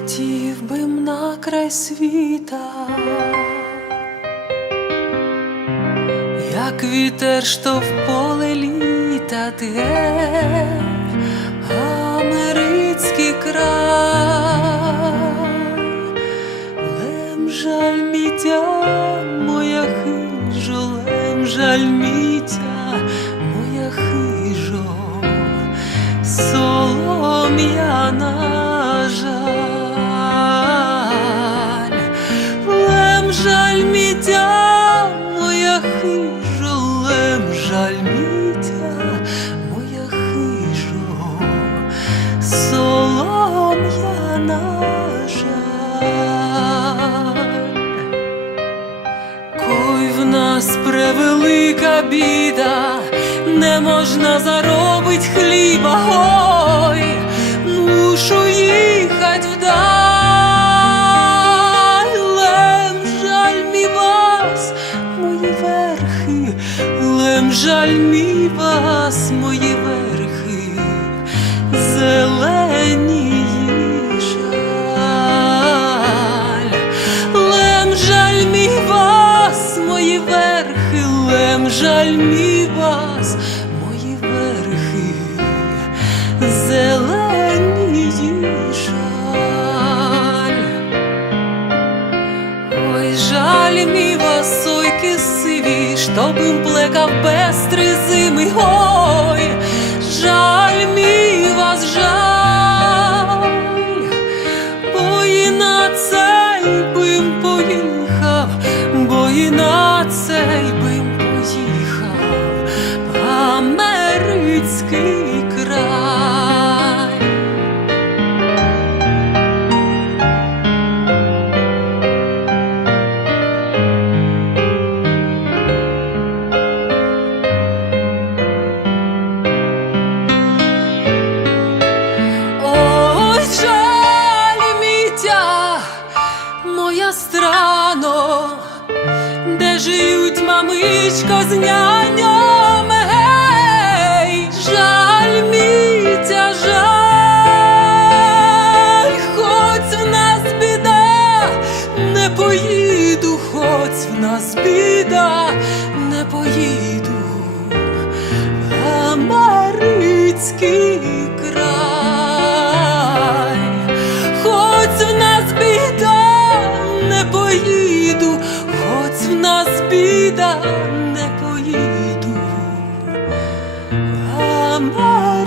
Полетів би на край світа, як вітер, що в поле літа тге, Америцький край, лем жаль мітя, моя хижо, лем жаль мітя, моя хижо, солом'яна жаль мітя, моя хижо, солом'яна жаль. Кой в нас превелика біда, не можна заробить хліба, вас, мої верхи, зелені жаль, лем жаль мій вас, мої верхи, лем жаль мій вас, мої верхи, зелені жаль. Ой, жаль мій вас, сойки сиві, щоб им плекав без на цей бим мамичко з няньом, гей, жаль, мітя, жаль, хоч в нас біда, не поїду, хоч в нас біда, не поїду. Америцький Americkie.